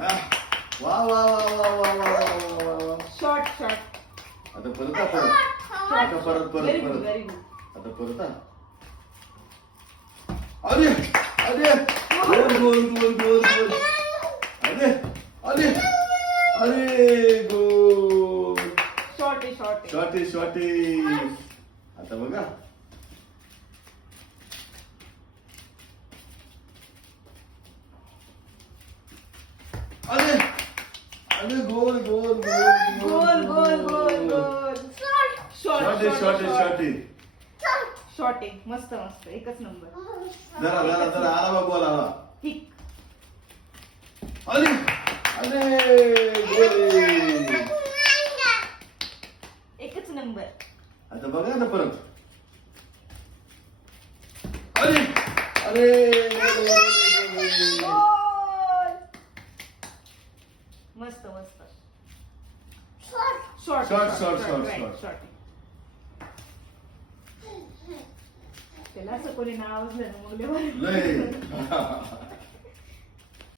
वा वा वा वा वा वा वा वा. Short short. आता परत आता परत व्हेरी गुड व्हेरी गुड. आता परत अरे अरे गोल गोल गोल गोल गोल. अरे अरे अरे गोल. शॉर्ट आहे शॉर्ट आहे. शॉर्ट आहे शॉर्ट आहे. आता बघा अरे अरे गोल गोल गोल गोल गोल गोल गोल. शॉर्ट शॉर्ट आहे शॉर्ट आहे शॉर्ट आहे. शॉर्ट आहे. मस्त मस्त एकच नंबर. जरा जरा जरा आला बा गोल आला. ठीक. अरे अरे गोल. एकच नंबर. आता बघा ना परत अरे अरे गोल. मस्त मस्त. Short Short, short, short, short. Short. त्याला असं कोणी नाव असलं ना मग लय भारी. लय